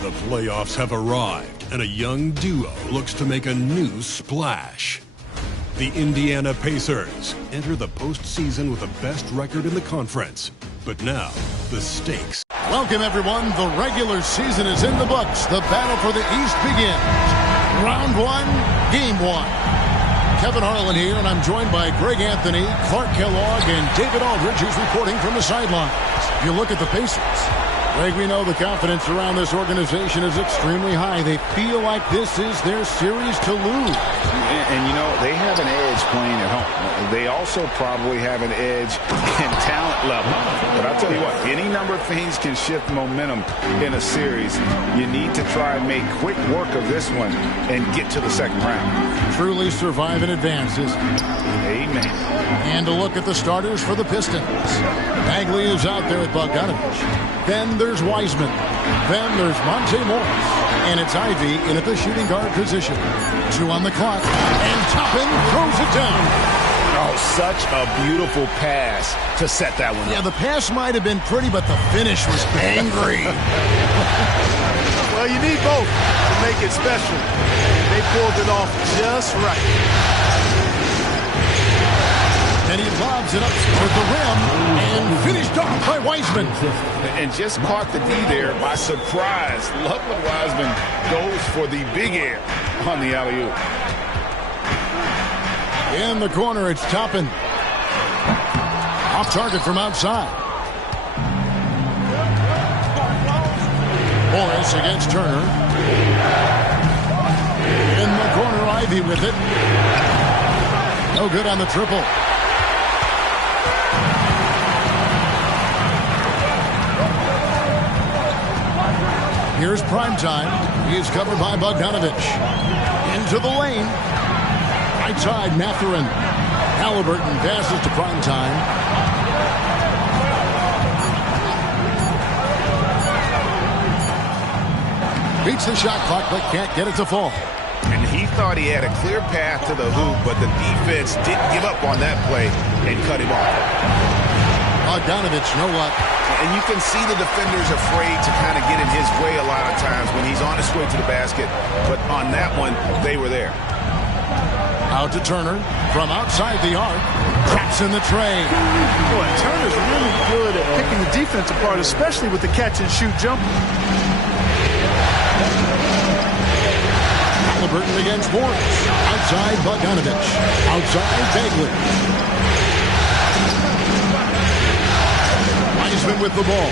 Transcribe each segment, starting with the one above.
The playoffs have arrived, and a young duo looks to make a new splash. The Indiana Pacers enter the postseason with the best record in the conference. But now, the stakes. Welcome, everyone. The regular season is in the books. The battle for the East begins. Round one, game one. Kevin Harlan here, and I'm joined by Greg Anthony, Clark Kellogg, and David Aldridge, who's reporting from the sidelines. You look at the Pacers. Greg, we know the confidence around this organization is extremely high. They feel like this is their series to lose. And you know, they have an edge playing at home. They also probably have an edge in talent level. But I'll tell you what, any number of things can shift momentum in a series. You need to try and make quick work of this one and get to the second round. Truly survive and advances. Amen. And a look at the starters for the Pistons. Bagley is out there at Bogdanovich. Then there's Wiseman. Then there's Monte Morris. And it's Ivy in at the shooting guard position. 2 on the clock. And Toppin throws it down. Oh, such a beautiful pass to set that one up. Yeah, the pass might have been pretty, but the finish was angry. Well, you need both to make it special. They pulled it off just right. And he lobs it up toward the rim and finished off by Wiseman. And just caught the D there by surprise. Love when Wiseman goes for the big air on the alley-oop. In the corner, it's Toppin. Off target from outside. Morris against Turner. In the corner, Ivy with it. No good on the triple. Here's Primetime. He is covered by Bogdanovich. Into the lane. Right side, Mathurin. Halliburton passes to Primetime. Beats the shot clock, but can't get it to fall. And he thought he had a clear path to the hoop, but the defense didn't give up on that play and cut him off. Bogdanovich, no luck. And you can see the defenders afraid to kind of get in his way a lot of times when he's on his way to the basket. But on that one, they were there. Out to Turner from outside the arc. Traps in the tray. Boy, Turner's really good at picking the defense apart, especially with the catch-and-shoot jumper. Halliburton against Morris. Outside Bogdanovich. Outside Bagley. Wiseman with the ball.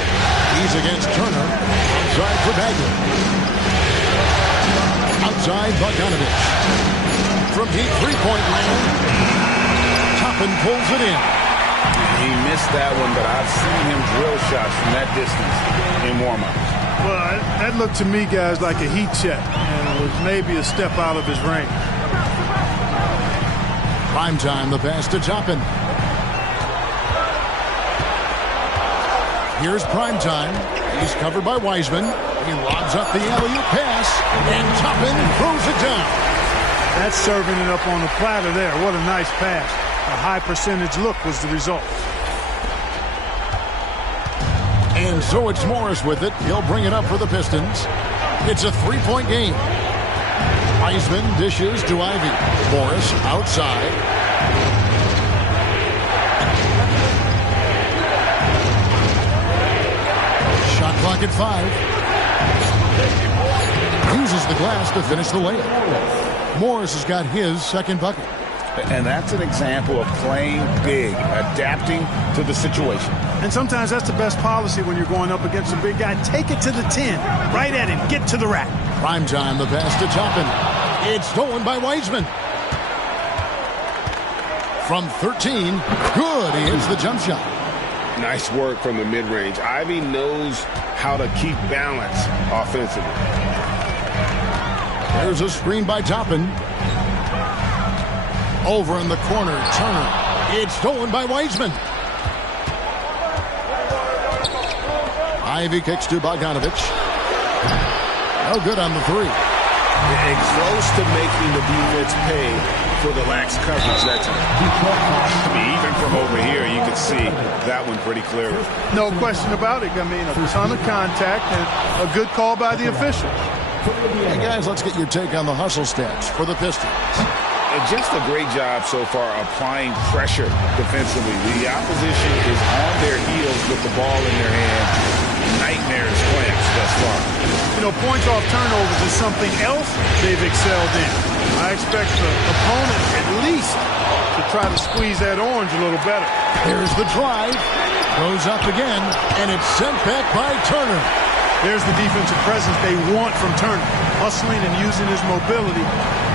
He's against Turner. Outside for Bagley. Outside Bogdanovich. From deep three-point land. Toppin pulls it in. He missed that one, but I've seen him drill shots from that distance in warm-ups. Well, that looked to me, guys, like a heat check. And it was maybe a step out of his range. Primetime, the pass to Toppin. Here's Primetime. He's covered by Wiseman. He lobs up the alley-oop pass, and Toppin throws it down. That's serving it up on the platter there. What a nice pass. A high percentage look was the result. And so it's Morris with it. He'll bring it up for the Pistons. It's a three-point game. Wiseman dishes to Ivy. Morris outside. Shot clock at 5. Uses the glass to finish the layup. Morris has got his second bucket. And that's an example of playing big, adapting to the situation. And sometimes that's the best policy when you're going up against a big guy. Take it to the 10. Right at him. Get to the rack. Primetime, the pass to Toppin. It's stolen by Wiseman. From 13. Good. He hits the jump shot. Nice work from the mid-range. Ivy knows how to keep balance offensively. There's a screen by Toppin. Over in the corner, Turner. It's stolen by Wiseman. Ivy kicks to Bogdanovich. No good on the three. And close to making the defense pay for the lax coverage that time. I mean, even from over here, you can see that one pretty clearly. No question about it. I mean, a ton of contact and a good call by the official. Hey, guys, let's get your take on the hustle stats for the Pistons. Just a great job so far applying pressure defensively. The opposition is on their heels with the ball in their hand. Nightmares clamps thus far. You know, points off turnovers is something else they've excelled in. I expect the opponent at least to try to squeeze that orange a little better. Here's the drive. Goes up again, and it's sent back by Turner. There's the defensive presence they want from Turner, hustling and using his mobility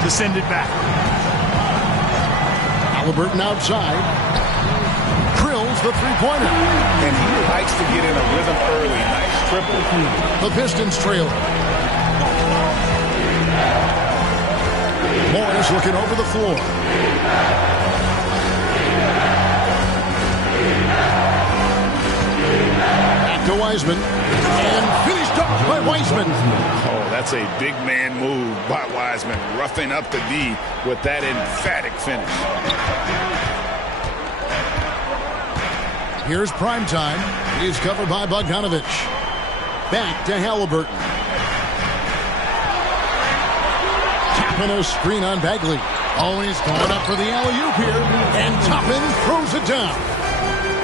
to send it back. Halliburton outside. Drills the three-pointer. And he likes to get in a rhythm early. Nice triple. The Pistons trail. Morris looking over the floor. Back to Wiseman. And finished off by Wiseman. Oh, that's a big man move by Wiseman. Roughing up the D with that emphatic finish. Here's primetime. He's covered by Bogdanovich. Back to Halliburton. Tapping a screen on Bagley. Oh, he's going up for the alley-oop here. And Toppin throws it down.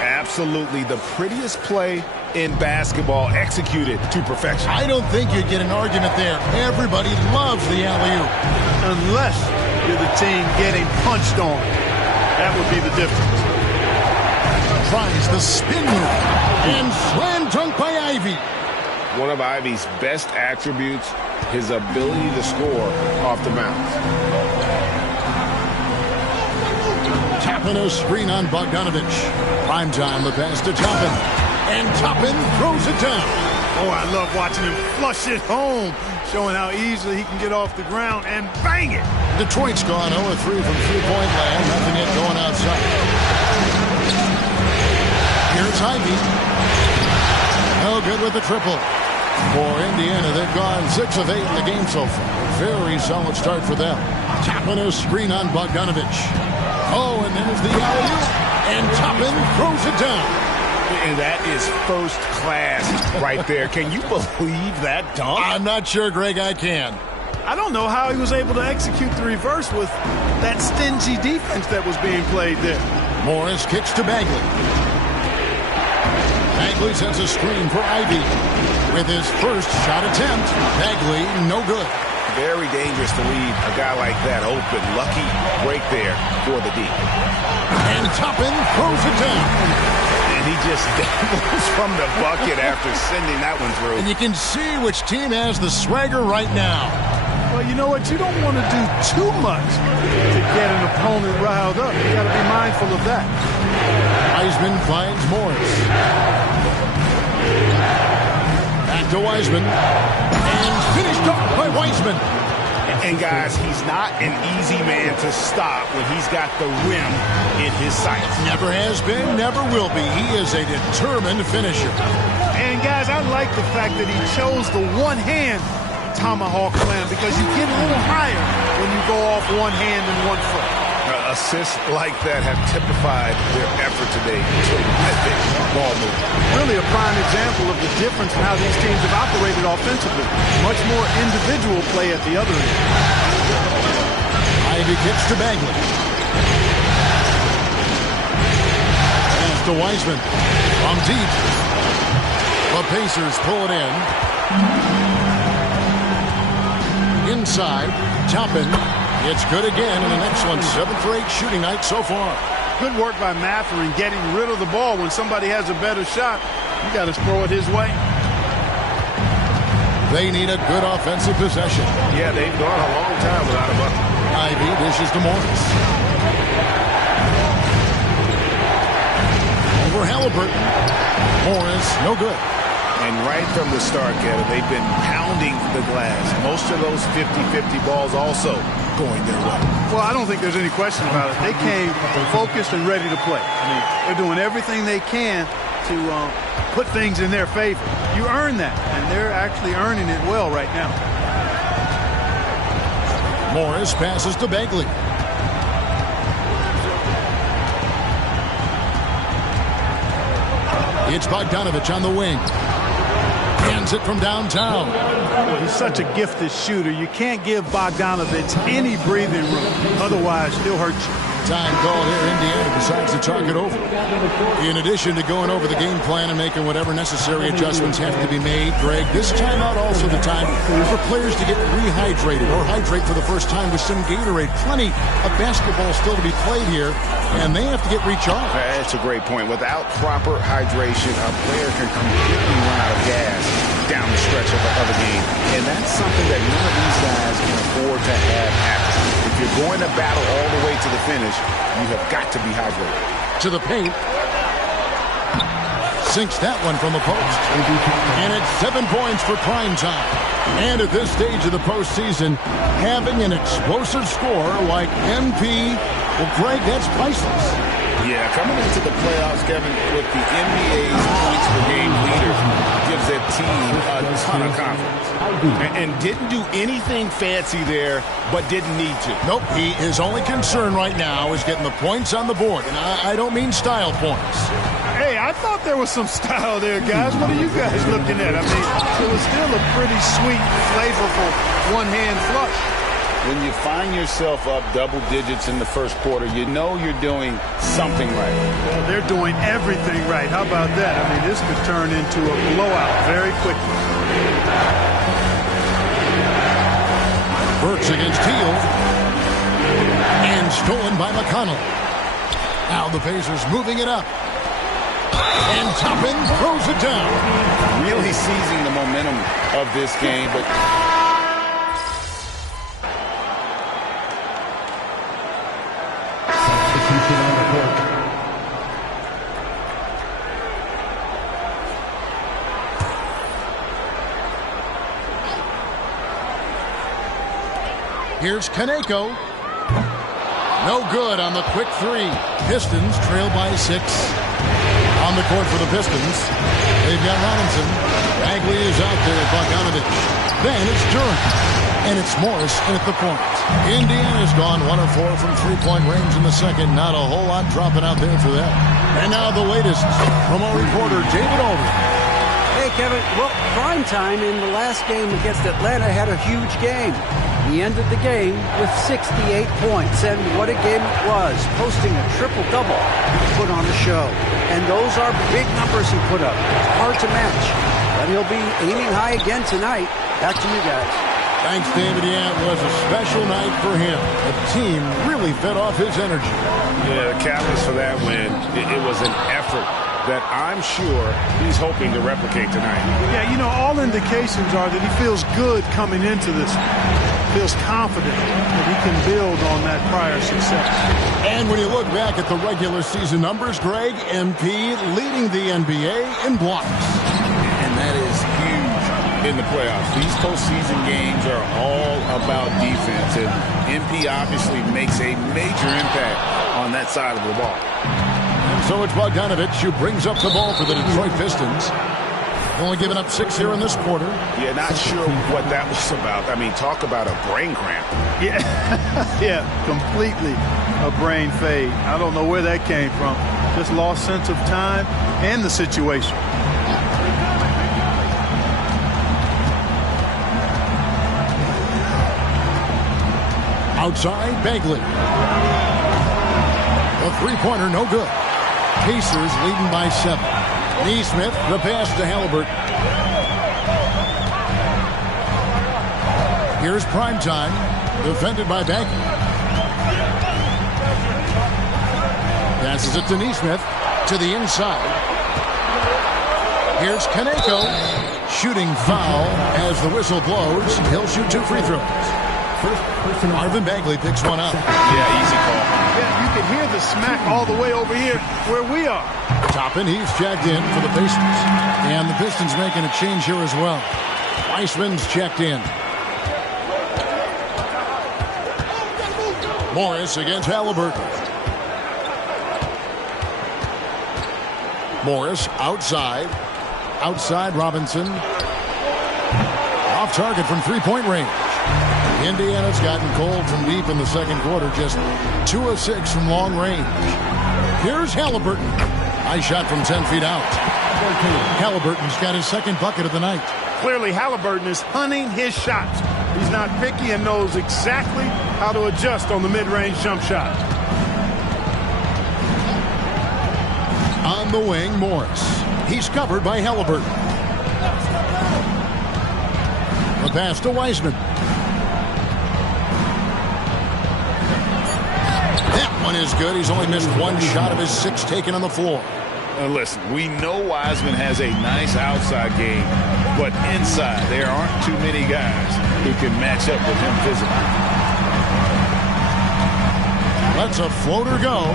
Absolutely the prettiest play in basketball, executed to perfection. I don't think you'd get an argument there. Everybody loves the alley-oop. Unless you're the team getting punched on. That would be the difference. Tries the spin move. And slam dunk by Ivy. One of Ivy's best attributes, his ability to score off the bounce. Tapping a screen on Bogdanovich. Prime time, the pass to Toppin. And Toppin throws it down. Oh, I love watching him flush it home, showing how easily he can get off the ground and bang it. Detroit's gone 0-3 from three-point land. Nothing yet going outside. Here's Ivy. No good with the triple. For Indiana, they've gone 6 of 8 in the game so far. Very solid start for them. Tapping a screen on Bogdanovich. Oh, and there's the alley-oop. And Toppin throws it down. And that is first class right there. Can you believe that dunk? I'm not sure, Greg, I can. I don't know how he was able to execute the reverse with that stingy defense that was being played there. Morris kicks to Bagley. Bagley sends a screen for Ivy. With his first shot attempt, Bagley no good. Very dangerous to leave a guy like that open. Lucky break there for the D. And Toppin throws it down. And he just dabbles from the bucket after sending that one through. And you can see which team has the swagger right now. Well, you know what? You don't want to do too much to get an opponent riled up. You got to be mindful of that. Wiseman finds Morris. Back to Wiseman. And finished off by Wiseman. And guys, he's not an easy man to stop when he's got the rim in his sights. Never has been, never will be. He is a determined finisher. And guys, I like the fact that he chose the one-hand tomahawk slam because you get a little higher when you go off one hand and one foot. Assists like that have typified their effort today. Terrific ball movement. Really a prime example of the difference in how these teams have operated offensively. Much more individual play at the other end. Ivy kicks to Bagley. Pass to Wiseman. From deep. The Pacers pull it in. Inside. Toppin. It's good again and an excellent 7 for 8 shooting night so far. Good work by Mather in getting rid of the ball. When somebody has a better shot, you got to throw it his way. They need a good offensive possession. Yeah, they've gone a long time without a bucket. Ivy dishes to Morris. Over Halliburton. Morris, no good. And right from the start, Kevin, they've been pounding the glass. Most of those 50-50 balls also going their way. Well, I don't think there's any question about it. They came focused and ready to play. I mean, they're doing everything they can to put things in their favor. You earn that, and they're actually earning it well right now. Morris passes to Bagley. It's Bogdanovich on the wing. Hands it from downtown. Well, he's such a gifted shooter. You can't give Bogdanovich any breathing room. Otherwise, he'll hurt you. Time call here. Indiana decides to talk it over. In addition to going over the game plan and making whatever necessary adjustments have to be made, Greg, this timeout also the time for players to get rehydrated or hydrate for the first time with some Gatorade. Plenty of basketball still to be played here, and they have to get recharged. That's a great point. Without proper hydration, a player can completely run out of gas down the stretch of the game. And that's something that none of these guys can afford to have happen. If you're going to battle all the way to the finish, you have got to be hydrated. To the paint. Sinks that one from the post. And it's 7 points for prime time. And at this stage of the postseason, having an explosive score like MP, well, Greg, that's priceless. Yeah, coming into the playoffs, Kevin, with the NBA's points per game leader gives that team a ton of confidence. And didn't do anything fancy there, but didn't need to. Nope, his only concern right now is getting the points on the board. And I don't mean style points. Hey, I thought there was some style there, guys. What are you guys looking at? I mean, it was still a pretty sweet, flavorful one-hand flush. When you find yourself up double digits in the first quarter, you know you're doing something right. Well, they're doing everything right. How about that? I mean, this could turn into a blowout very quickly. Burks against Teal. And stolen by McConnell. Now the Pacers moving it up. And Toppin throws it down. Really seizing the momentum of this game, but here's Kaneko. No good on the quick three. Pistons trail by 6. On the court for the Pistons. They've got Robinson. Bagley is out there at Bogdanovich. Then it's Durant. And it's Morris in at the point. Indiana's gone 1 of 4 from three-point range in the second. Not a whole lot dropping out there for them. And now the latest from our reporter, David Aldridge. Hey, Kevin. Well, prime time in the last game against Atlanta had a huge game. He ended the game with 68 points, and what a game it was, posting a triple-double. He put on a show, and those are big numbers he put up. It's hard to match, but he'll be aiming high again tonight. Back to you guys. Thanks, David. Yeah, it was a special night for him. The team really fed off his energy. yeah, the catalyst for that win, it was an effort that I'm sure he's hoping to replicate tonight. Yeah, you know, all indications are that he feels good coming into this. Feels confident that he can build on that prior success. And when you look back at the regular season numbers, Greg, MP leading the NBA in blocks. And that is huge in the playoffs. These postseason games are all about defense, and MP obviously makes a major impact on that side of the ball. And so it's Bogdanovich who brings up the ball for the Detroit Pistons. Only giving up 6 here in this quarter. Yeah, not sure what that was about. I mean, talk about a brain cramp. Yeah, yeah, completely a brain fade. I don't know where that came from. Just lost sense of time and the situation. Outside, Bagley. A three-pointer, no good. Pacers leading by 7. Neesmith, the pass to Halliburton. Here's Primetime, defended by Bagley. Passes it to Neesmith, to the inside. Here's Kaneko, shooting foul as the whistle blows. He'll shoot 2 free throws. Marvin Bagley picks one up. Yeah, easy call. Yeah, you can hear the smack all the way over here where we are. Toppin, he's checked in for the Pacers. And the Pistons making a change here as well. Weissman's checked in. Morris against Halliburton. Morris outside. Outside Robinson. Off target from three-point range. Indiana's gotten cold from deep in the second quarter. Just 2 of 6 from long range. Here's Halliburton. High shot from 10 feet out. Halliburton's got his second bucket of the night. Clearly, Halliburton is hunting his shots. He's not picky and knows exactly how to adjust on the mid-range jump shot. On the wing, Morris. He's covered by Halliburton. The pass to Wiseman. That one is good. He's only missed one shot of his 6 taken on the floor. Listen, we know Wiseman has a nice outside game, but inside there aren't too many guys who can match up with him physically. Lets a floater go.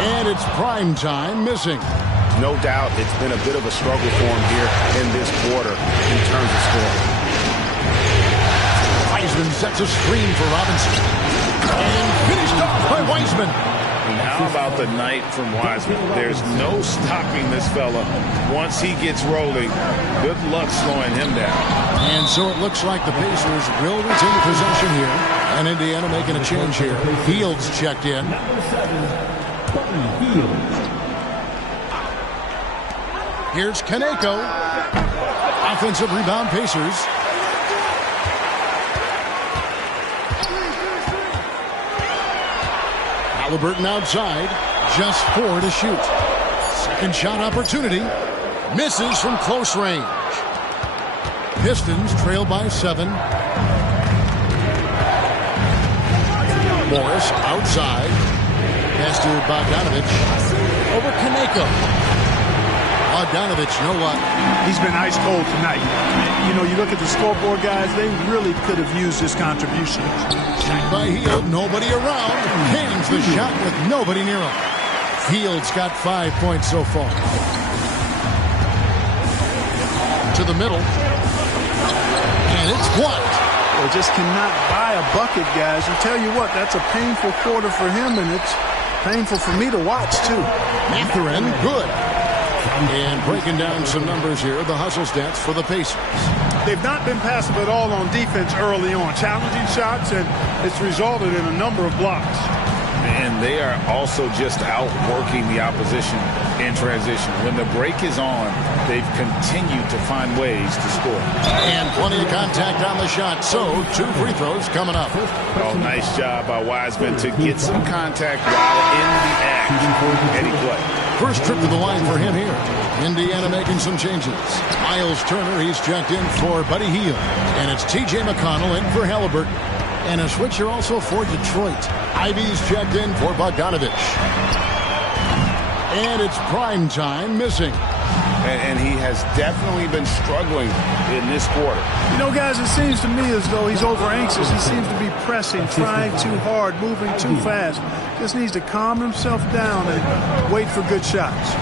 And it's prime time missing. No doubt it's been a bit of a struggle for him here in this quarter in terms of scoring. Wiseman sets a screen for Robinson. And finished off by Wiseman. And how about the night from Wiseman? There's no stopping this fella once he gets rolling. Good luck slowing him down. And so it looks like the Pacers will retain possession here. And Indiana making a change here. Fields checked in. Here's Kaneko. Offensive rebound, Pacers. Halliburton outside. Just 4 to shoot. Second shot opportunity. Misses from close range. Pistons trail by 7. Morris outside. Pass to Bogdanovich. Over Kaneko. Bogdanovich, no luck. He's been ice cold tonight. You know, you look at the scoreboard, guys, they really could have used his contribution. Shot by Hield, nobody around. Hangs the shot with nobody near him. Field's got 5 points so far. To the middle. And it's blocked. They just cannot buy a bucket, guys. And tell you what, that's a painful quarter for him, and it's painful for me to watch, too. Mathurin, good. And breaking down some numbers here, the hustle stats for the Pacers. They've not been passive at all on defense early on. Challenging shots, and it's resulted in a number of blocks. And they are also just outworking the opposition in transition. When the break is on, they've continued to find ways to score. And plenty of contact on the shot. So, 2 free throws coming up. Oh, nice job by Wiseman to get some contact while in the act. And he played. First trip to the line for him here. Indiana making some changes. Miles Turner, he's checked in for Buddy Hield. And it's T.J. McConnell in for Halliburton. And a switcher also for Detroit. Ivy's checked in for Bogdanovich. And it's prime time missing. And he has definitely been struggling in this quarter. You know, guys, it seems to me as though he's over anxious. He seems to be pressing, trying too hard, moving too fast. Just needs to calm himself down and wait for good shots.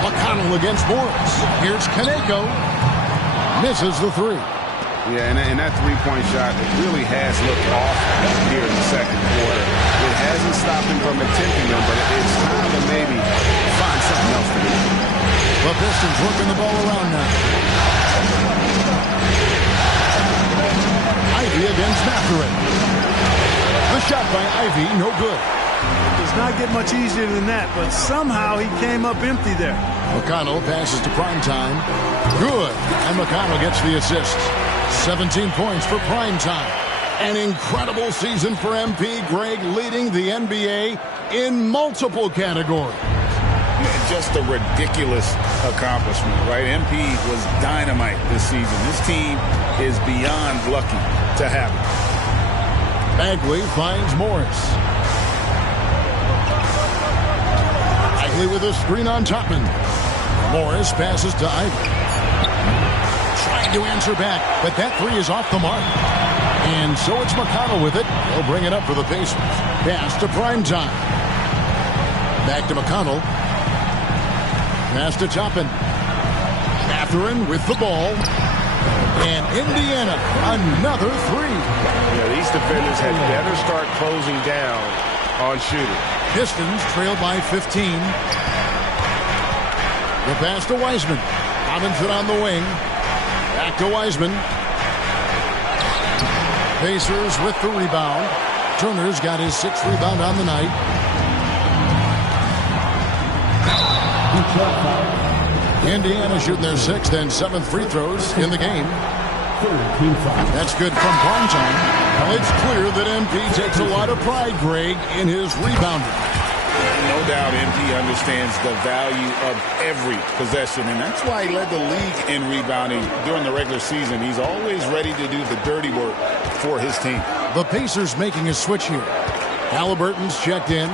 McConnell against Morris. Here's Kaneko. Misses the 3. Yeah, and that three-point shot, it really has looked off here in the second quarter. It hasn't stopped him from attempting them, but it's time to maybe find something else to do. The Pistons working the ball around now. Ivy against Mathurin. A shot by Ivy, no good. It does not get much easier than that, but somehow he came up empty there. McConnell passes to Primetime. Good. And McConnell gets the assist. 17 points for Primetime. An incredible season for MP. Greg leading the NBA in multiple categories. Just a ridiculous accomplishment, right? MP was dynamite this season. This team is beyond lucky to have it. Bagley finds Morris. Bagley with a screen on Topman. Morris passes to Ivy. Trying to answer back, but that 3 is off the mark. And so it's McConnell with it. He'll bring it up for the Pacers. Pass to Primetime. Back to McConnell. Pass to Toppin. Mathurin with the ball. And Indiana, another 3. Yeah, these defenders had better start closing down on shooting. Pistons trail by 15. The pass to Wiseman. Robinson on the wing. Back to Wiseman. Pacers with the rebound. Turner's got his 6th rebound on the night. Indiana shooting their 6th and 7th free throws in the game. That's good from Primetime. Well, it's clear that MP takes a lot of pride, Greg, in his rebounding. No doubt MP understands the value of every possession, and that's why he led the league in rebounding during the regular season. He's always ready to do the dirty work for his team. The Pacers making a switch here. Halliburton's checked in.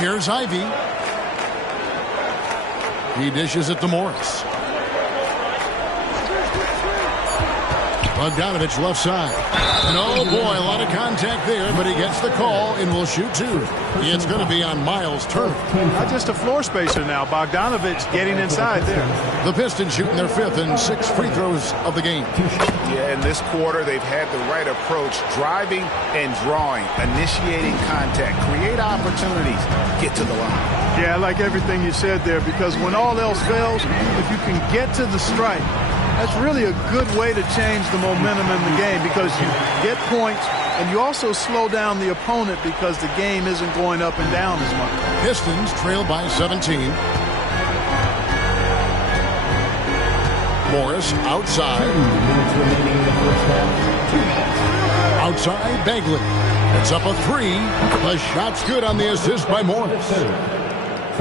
Here's Ivy. He dishes it to Morris. Bogdanovich left side. And oh boy, a lot of contact there, but he gets the call and will shoot 2. It's going to be on Miles Turner. Not just a floor spacer now. Bogdanovich getting inside there. The Pistons shooting their 5th and 6th free throws of the game. Yeah, in this quarter, they've had the right approach, driving and drawing, initiating contact, create opportunities, get to the line. Yeah, I like everything you said there, because when all else fails, if you can get to the stripe, that's really a good way to change the momentum in the game, because you get points and you also slow down the opponent because the game isn't going up and down as much. Pistons trail by 17. Morris outside. Outside Bagley. It's up a 3. The shot's good on the assist by Morris.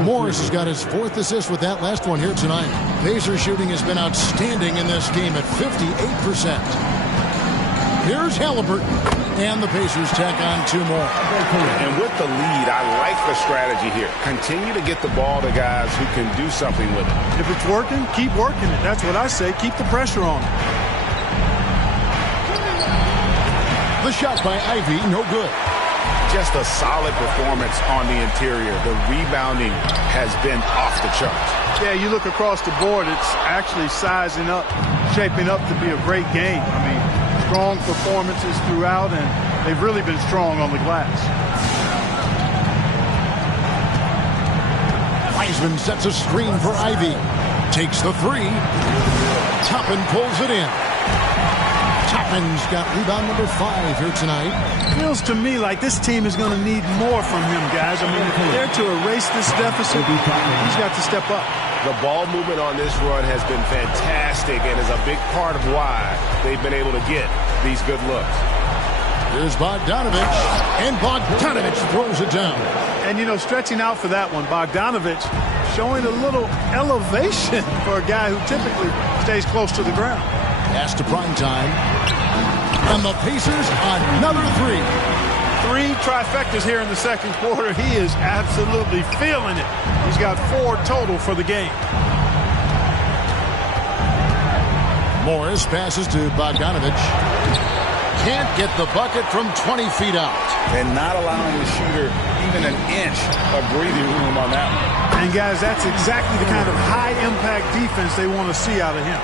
Morris has got his 4th assist with that last one here tonight. Pacers shooting has been outstanding in this game at 58%. Here's Halliburton. And the Pacers tack on 2 more. And with the lead, I like the strategy here. Continue to get the ball to guys who can do something with it. If it's working, keep working it. That's what I say. Keep the pressure on it. The shot by Ivy, no good. Just a solid performance on the interior. The rebounding has been off the charts. Yeah, you look across the board, it's actually sizing up, shaping up to be a great game. I mean, strong performances throughout, and they've really been strong on the glass. Wiseman sets a screen for Ivy. Takes the 3. Toppin pulls it in. Toppin's got rebound number 5 here tonight. Feels to me like this team is going to need more from him, guys. I mean, if they're to erase this deficit, he's got to step up. The ball movement on this run has been fantastic and is a big part of why they've been able to get these good looks. Here's Bogdanovich, and Bogdanovich throws it down. And, you know, stretching out for that one, Bogdanovich showing a little elevation for a guy who typically stays close to the ground. Pass to Primetime. And the Pacers, another 3. 3 trifectas here in the second quarter. He is absolutely feeling it. He's got 4 total for the game. Morris passes to Bogdanovich. Can't get the bucket from 20 feet out. And not allowing the shooter even an inch of breathing room on that one. And, guys, that's exactly the kind of high-impact defense they want to see out of him.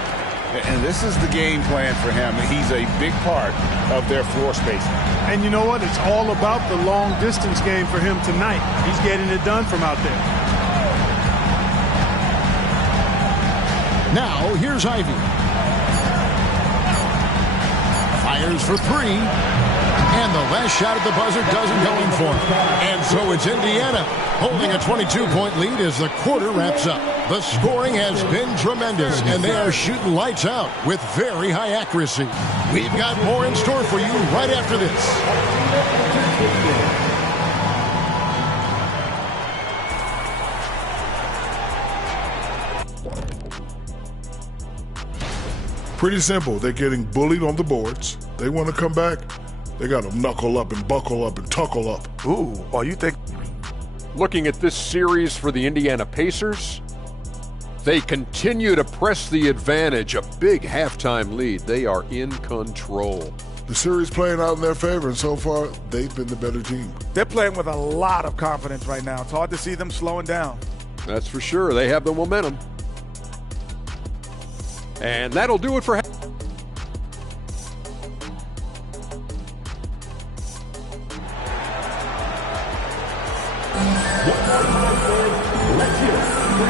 And this is the game plan for him. He's a big part of their floor spacing. And you know what? It's all about the long-distance game for him tonight. He's getting it done from out there. Now, here's Ivy. Fires for 3. And the last shot at the buzzer doesn't go in for him. And so it's Indiana holding a 22-point lead as the quarter wraps up. The scoring has been tremendous, and they are shooting lights out with very high accuracy. We've got more in store for you right after this. Pretty simple. They're getting bullied on the boards. They want to come back. They got to knuckle up and buckle up and tuckle up. Ooh, well, you think... Looking at this series for the Indiana Pacers, they continue to press the advantage, a big halftime lead. They are in control. The series playing out in their favor, and so far, they've been the better team. They're playing with a lot of confidence right now. It's hard to see them slowing down. That's for sure. They have the momentum. And that'll do it for...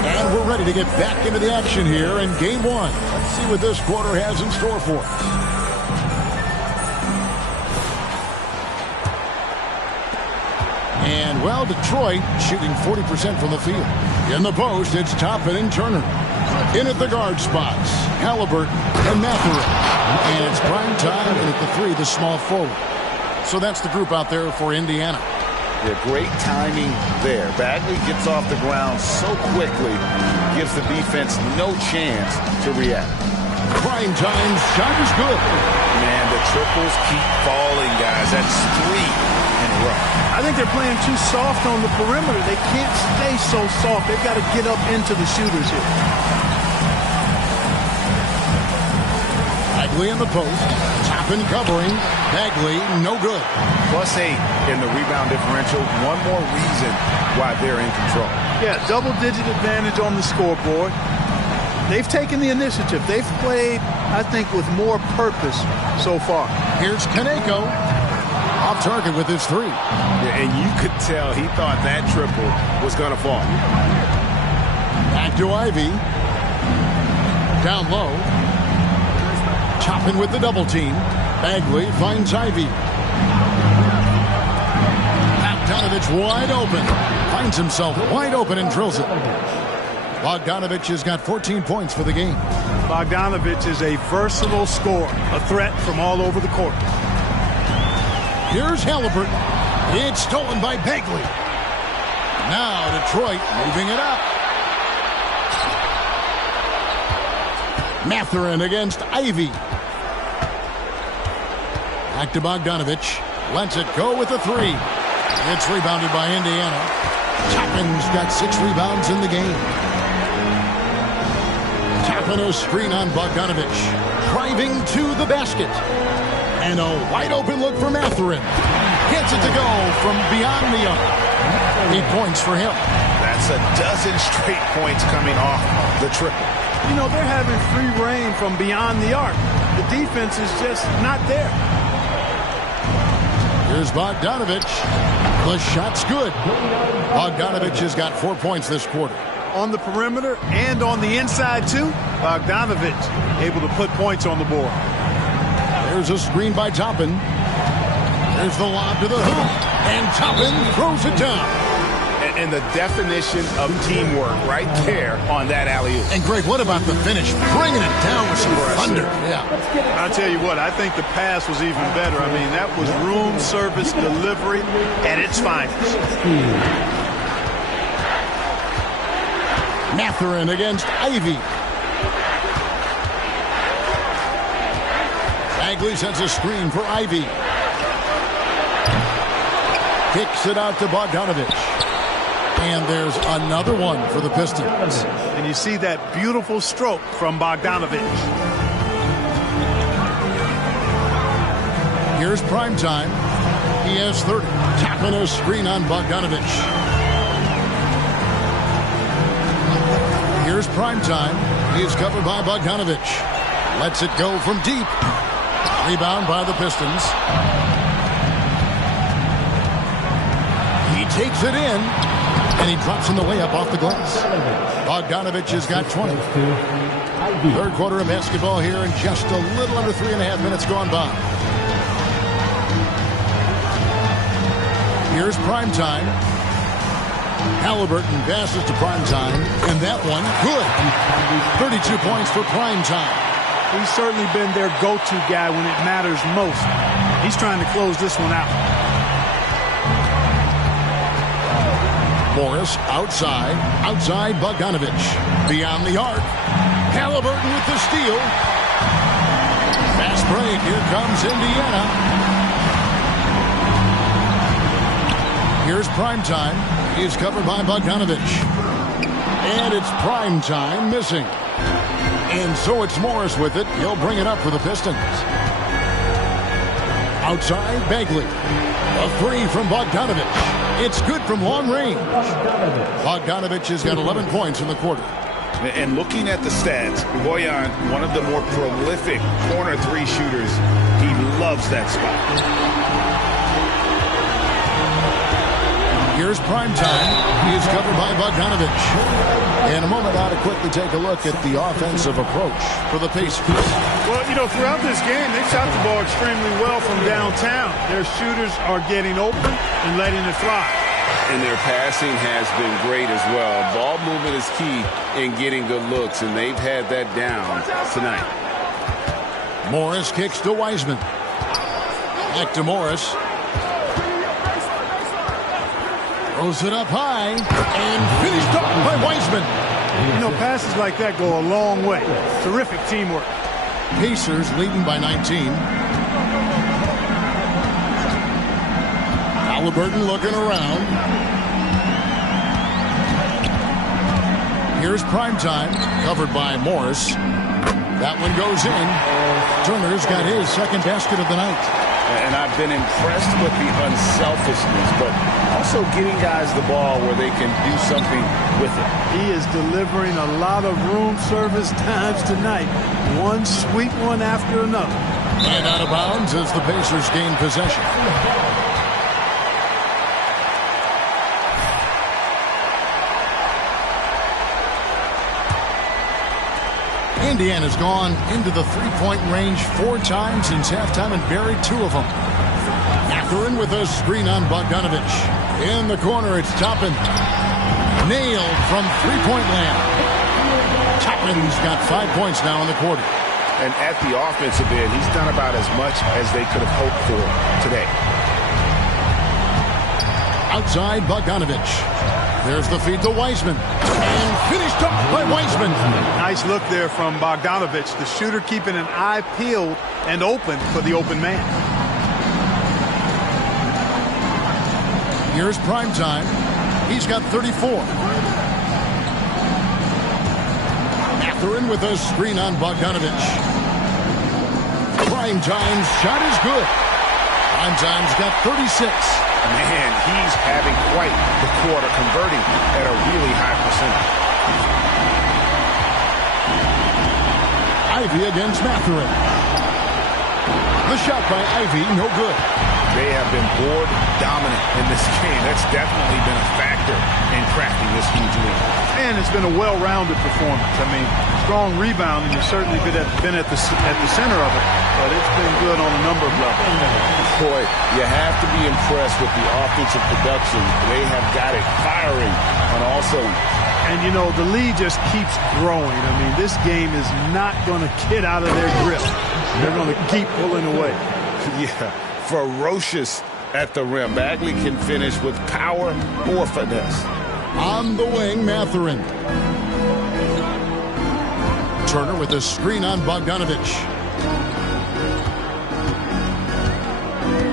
And we're ready to get back into the action here in Game 1. Let's see what this quarter has in store for us. And, well, Detroit shooting 40% from the field. In the post, it's Toppin and Turner. In at the guard spots, Halliburton and Mathurin. And it's prime time, and at the 3, the small forward. So that's the group out there for Indiana. Yeah, great timing there. Bagley gets off the ground so quickly, gives the defense no chance to react. Prime time shot is good. Man, the triples keep falling, guys. That's 3 in a row. I think they're playing too soft on the perimeter. They can't stay so soft. They've got to get up into the shooters here. Bagley in the post. Toppin covering. Bagley, no good. +8 in the rebound differential. One more reason why they're in control. Yeah, double-digit advantage on the scoreboard. They've taken the initiative. They've played, I think, with more purpose so far. Here's Kaneko. Off target with his 3. Yeah, and you could tell he thought that triple was going to fall. Back to Ivy. Down low. Toppin with the double team. Bagley finds Ivy. Bogdanovich wide open. Finds himself wide open and drills it. Bogdanovich has got 14 points for the game. Bogdanovich is a versatile scorer, a threat from all over the court. Here's Halliburton. It's stolen by Bagley. Now Detroit moving it up. Mathurin against Ivy. Back to Bogdanovich. Lets it go with the 3. It's rebounded by Indiana. Toppin's got 6 rebounds in the game. Toppin a screen on Bogdanovich. Driving to the basket. And a wide open look for Mathurin. Gets it to go from beyond the arc. 8 points for him. That's a dozen straight points coming off the triple. You know, they're having free reign from beyond the arc. The defense is just not there. Here's Bogdanovich. The shot's good. Bogdanovich has got 4 points this quarter. On the perimeter and on the inside, too, Bogdanovich able to put points on the board. There's a screen by Toppin. There's the lob to the hoop. And Toppin throws it down. And the definition of teamwork right there on that alley-oop. And Greg, what about the finish? Bringing it down with some thunder. Yeah. I'll tell you what, I think the pass was even better. I mean, that was room service delivery at its finest. Mathurin against Ivy. Bagley sends a screen for Ivy. Kicks it out to Bogdanovich. And there's another one for the Pistons. And you see that beautiful stroke from Bogdanovich. Here's prime time. He has 30. Tapping a screen on Bogdanovich. Here's prime time. He is covered by Bogdanovich. Lets it go from deep. Rebound by the Pistons. He takes it in. And he drops in the layup off the glass. Bogdanovich has got 20. Third quarter of basketball here and just a little under 3.5 minutes gone by. Here's prime time. Halliburton passes to prime time. And that one, good. 32 points for prime time. He's certainly been their go-to guy when it matters most. He's trying to close this one out. Morris outside Bogdanovich. Beyond the arc. Halliburton with the steal. Fast break. Here comes Indiana. Here's prime time. He's covered by Bogdanovich. And it's prime time missing. And so it's Morris with it. He'll bring it up for the Pistons. Outside Bagley. A 3 from Bogdanovich. It's good from long range. Bogdanovich has got 11 points in the quarter. And looking at the stats, Bojan, one of the more prolific corner 3 shooters. He loves that spot. Here's prime time. He is covered by Bogdanovich. In a moment now to quickly take a look at the offensive approach for the Pacers. Well, you know, throughout this game, they shot the ball extremely well from downtown. Their shooters are getting open and letting it fly. And their passing has been great as well. Ball movement is key in getting good looks, and they've had that down tonight. Morris kicks to Wiseman. Back to Morris. Throws it up high and finished up by Wiseman. You know, passes like that go a long way. Terrific teamwork. Pacers leading by 19. Halliburton looking around. Here's Primetime, covered by Morris. That one goes in. Turner's got his second basket of the night. And I've been impressed with the unselfishness, but also getting guys the ball where they can do something with it. He is delivering a lot of room service times tonight. One sweet one after another. And out of bounds as the Pacers gain possession. Indiana's gone into the three-point range 4 times since halftime and buried 2 of them. Mathurin with a screen on Bogdanovich. In the corner, it's Toppin. Nailed from three-point land. Toppin's got 5 points now in the quarter. And at the offensive end, he's done about as much as they could have hoped for today. Outside Bogdanovich. There's the feed to Wiseman. And finished up by Wiseman. Nice look there from Bogdanovich. The shooter keeping an eye peeled and open for the open man. Here's Primetime. He's got 34. Mathurin with a screen on Bogdanovich. Primetime's shot is good. Primetime's got 36. Man, he's having quite the quarter, converting at a really high percentage. Ivy against Mathurin. The shot by Ivy, no good. They have been board dominant in this game. That's definitely been a factor in crafting this huge lead. And it's been a well-rounded performance. I mean, strong rebound, and you've certainly been at the center of it, but it's been good on a number of levels. Boy, you have to be impressed with the offensive production. They have got it firing on all cylinders. And, you know, the lead just keeps growing. I mean, this game is not going to get out of their grip. They're going to keep pulling away. Yeah, ferocious at the rim. Bagley can finish with power or finesse. On the wing, Mathurin. Turner with a screen on Bogdanovich.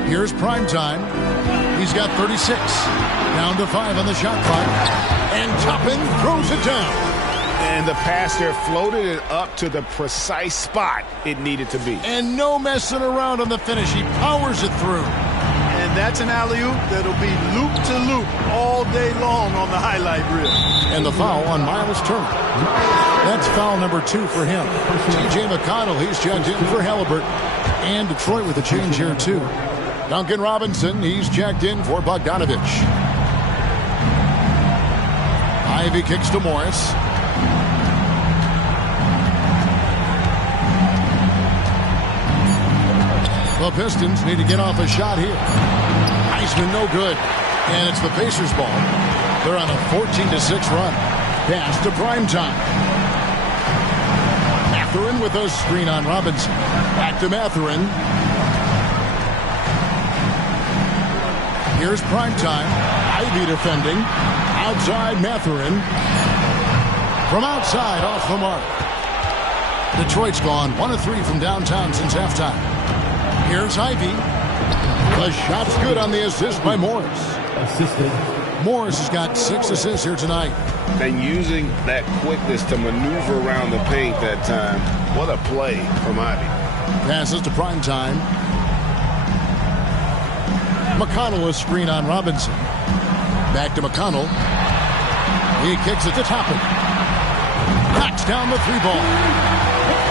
Here's Primetime. He's got 36. Down to 5 on the shot clock. And Toppin throws it down. And the pass there floated it up to the precise spot it needed to be. And no messing around on the finish. He powers it through. And that's an alley-oop that'll be loop-to-loop all day long on the highlight reel. And the foul on Miles Turner. That's foul number 2 for him. T.J. McConnell, he's checked in for Halliburton. And Detroit with a change here, too. Duncan Robinson, he's checked in for Bogdanovich. Ivy kicks to Morris. The Pistons need to get off a shot here. Wiseman no good. And it's the Pacers ball. They're on a 14-6 run. Pass to Primetime. Mathurin with a screen on Robinson. Back to Mathurin. Here's Primetime. Ivy defending. Outside Mathurin. From outside, off the mark. Detroit's gone 1 of 3 from downtown since halftime. Here's Ivy. The shot's good on the assist by Morris. Morris has got 6 assists here tonight. And using that quickness to maneuver around the paint that time. What a play from Ivy. Passes to Primetime. McConnell a screen on Robinson. Back to McConnell. He kicks it to Toppin. Knocks down the 3-ball.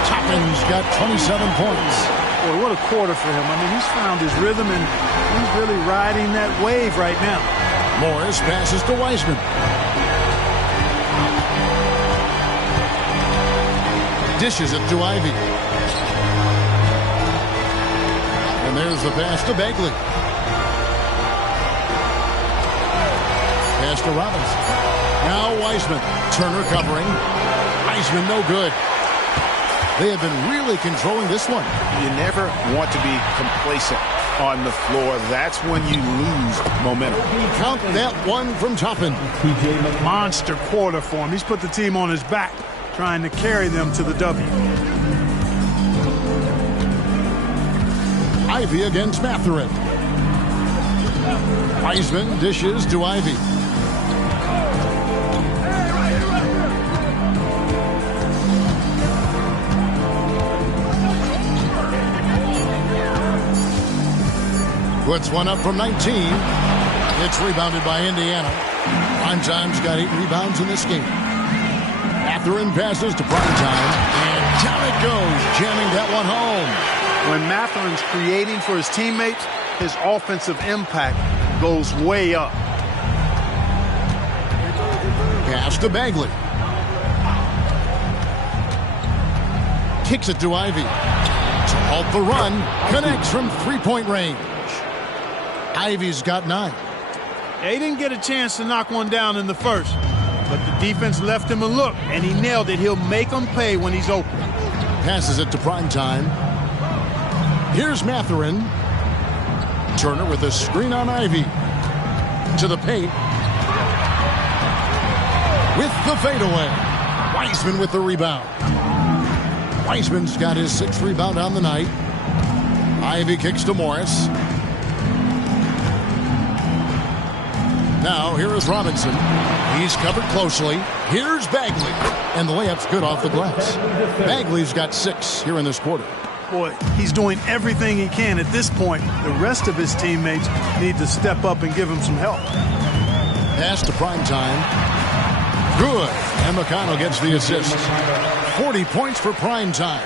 Toppin's got 27 points. Boy, what a quarter for him. I mean, he's found his rhythm, and he's really riding that wave right now. Morris passes to Wiseman. Dishes it to Ivy. And there's the pass to Bagley. pass to Robinson. Now Wiseman. Turner covering. Wiseman no good. They have been really controlling this one. You never want to be complacent on the floor. That's when you lose momentum. Count that one from Toppin. Monster quarter for him. He's put the team on his back, trying to carry them to the W. Ivy against Mathurin. Wiseman dishes to Ivy. Puts one up from 19. It's rebounded by Indiana. Primetime's got 8 rebounds in this game. Mathurin passes to Primetime, and down it goes, jamming that one home. When Mathurin's creating for his teammates, his offensive impact goes way up. Pass to Bagley. Kicks it to Ivy. To halt the run, connects from three-point range. Ivy's got 9. They didn't get a chance to knock one down in the first, but the defense left him a look, and he nailed it. He'll make them pay when he's open. Passes it to Primetime. Here's Mathurin. Turner with a screen on Ivy. To the paint. With the fadeaway. Wiseman with the rebound. Wiseman's got his 6th rebound on the night. Ivy kicks to Morris. Now, here is Robinson. He's covered closely. Here's Bagley. And the layup's good off the glass. Bagley's got 6 here in this quarter. Boy, he's doing everything he can at this point. The rest of his teammates need to step up and give him some help. Pass to Primetime. Good. And McConnell gets the assist. 40 points for Primetime.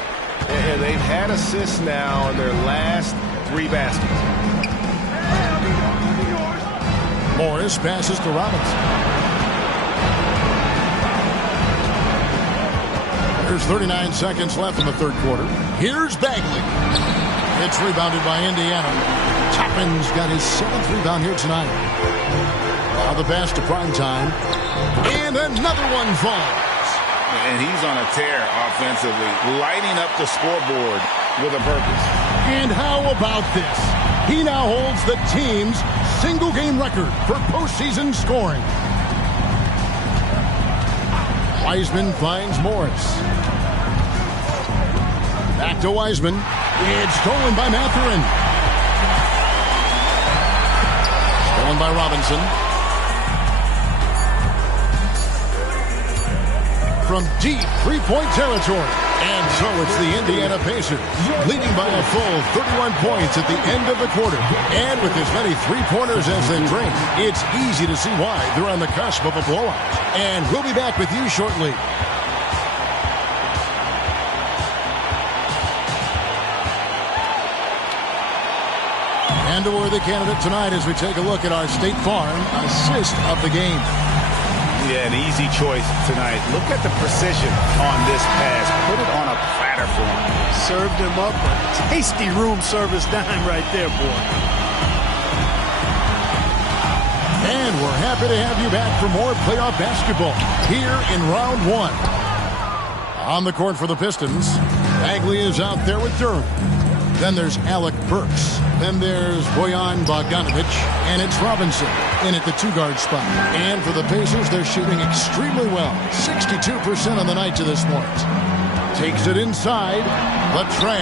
And they've had assists now in their last 3 baskets. Morris passes to Robinson. There's 39 seconds left in the third quarter. Here's Bagley. It's rebounded by Indiana. Toppin's got his 7th rebound here tonight. Now the pass to Primetime. And another one falls. And he's on a tear offensively, lighting up the scoreboard with a purpose. And how about this? He now holds the team's single-game record for postseason scoring. Wiseman finds Morris. Back to Wiseman. It's stolen by Mathurin. Stolen by Robinson. From deep three-point territory. And so it's the Indiana Pacers, leading by a full 31 points at the end of the quarter. And with as many three-pointers as they bring, it's easy to see why they're on the cusp of a blowout. And we'll be back with you shortly. And a worthy candidate tonight as we take a look at our State Farm assist of the game. Yeah, an easy choice tonight. Look at the precision on this pass. Put it on a platter for him. Served him up a tasty room service dime right there, boy. And we're happy to have you back for more playoff basketball here in round 1. On the court for the Pistons, Bagley is out there with Durham. Then there's Alec Burks. Then there's Bojan Bogdanovic. And it's Robinson in at the 2-guard spot. And for the Pacers, they're shooting extremely well. 62% on the night to this point. Takes it inside. Latrey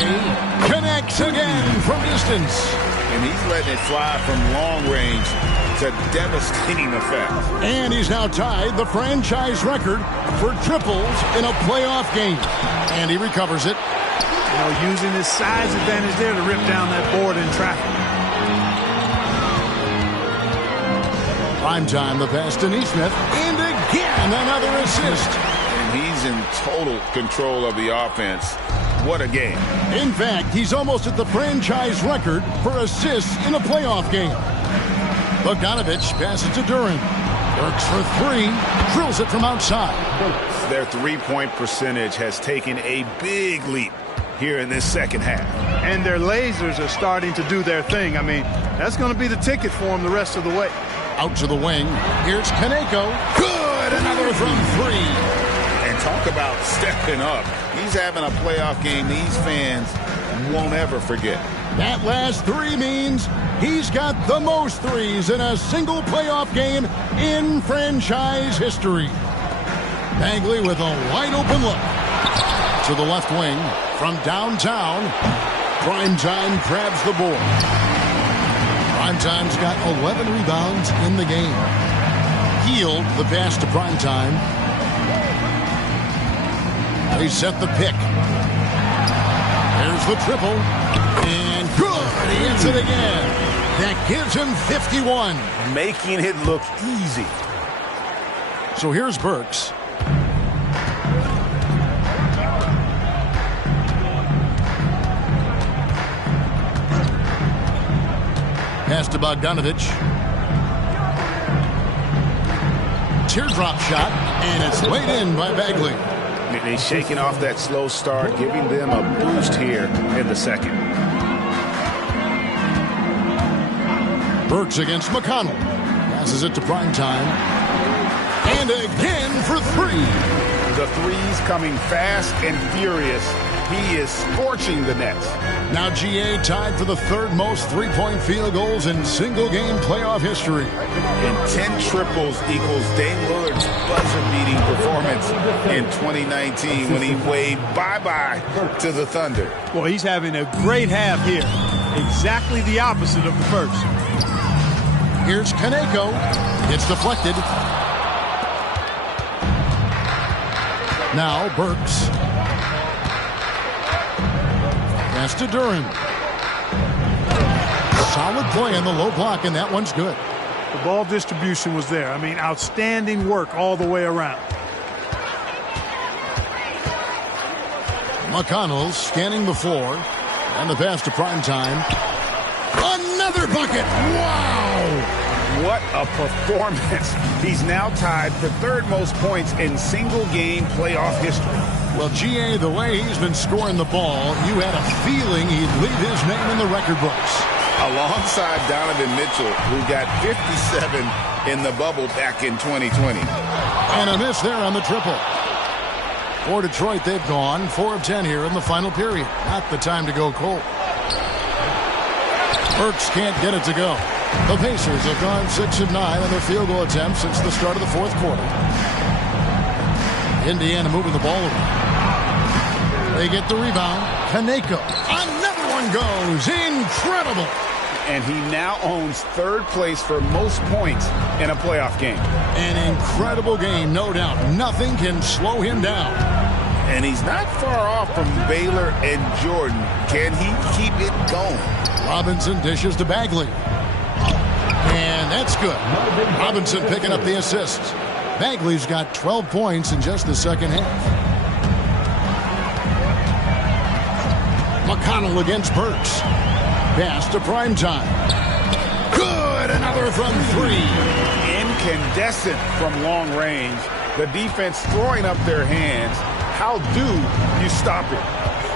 connects again from distance. And he's letting it fly from long range to devastating effect. And he's now tied the franchise record for triples in a playoff game. And he recovers it. You know, using his size advantage there to rip down that board in traffic. Primetime, the pass to Neesmith. And again, another assist. And he's in total control of the offense. What a game. In fact, he's almost at the franchise record for assists in a playoff game. Bogdanovic passes to Duran. Works for 3. Drills it from outside. Their three-point percentage has taken a big leap here in this second half. And their lasers are starting to do their thing. I mean, that's going to be the ticket for them the rest of the way. Out to the wing. Here's Kaneko. Good! Another from 3. And talk about stepping up. He's having a playoff game these fans won't ever forget. That last 3 means he's got the most threes in a single playoff game in franchise history. Bagley with a wide open look. To the left wing from downtown. Primetime grabs the board. Primetime's got 11 rebounds in the game. Healed the pass to Primetime. They set the pick. There's the triple. And good. He hits it again. That gives him 51. Making it look easy. So here's Burks. Pass to Bogdanovich. Teardrop shot, and it's laid in by Bagley. They're shaking off that slow start, giving them a boost here in the second. Burks against McConnell. Passes it to Primetime. And again for 3. The threes coming fast and furious. He is scorching the nets. Now GA tied for the 3rd most three-point field goals in single-game playoff history. And 10 triples equals Dame Lillard's buzzer-beating performance in 2019 when he waved bye-bye to the Thunder. Well, he's having a great half here. Exactly the opposite of the first. Here's Kaneko. It's deflected. Now Burks. Pass to Duran. Solid play in the low block, and that one's good. The ball distribution was there. I mean, outstanding work all the way around. McConnell scanning the floor. And the pass to Primetime. Another bucket! Wow! What a performance. He's now tied for 3rd most points in single-game playoff history. Well, GA, the way he's been scoring the ball, you had a feeling he'd leave his name in the record books. Alongside Donovan Mitchell, who got 57 in the bubble back in 2020. And a miss there on the triple. For Detroit, they've gone 4 of 10 here in the final period. Not the time to go cold. Burks can't get it to go. The Pacers have gone 6 of 9 on their field goal attempts since the start of the 4th quarter. Indiana moving the ball around. They get the rebound. Kaneko. Another one goes. Incredible. And he now owns 3rd place for most points in a playoff game. An incredible game, no doubt. Nothing can slow him down. And he's not far off from Baylor and Jordan. Can he keep it going? Robinson dishes to Bagley. And that's good. Robinson picking up the assists. Bagley's got 12 points in just the second half. McConnell against Burks. Pass to Primetime. Good! Another from 3. Incandescent from long range. The defense throwing up their hands. How do you stop it?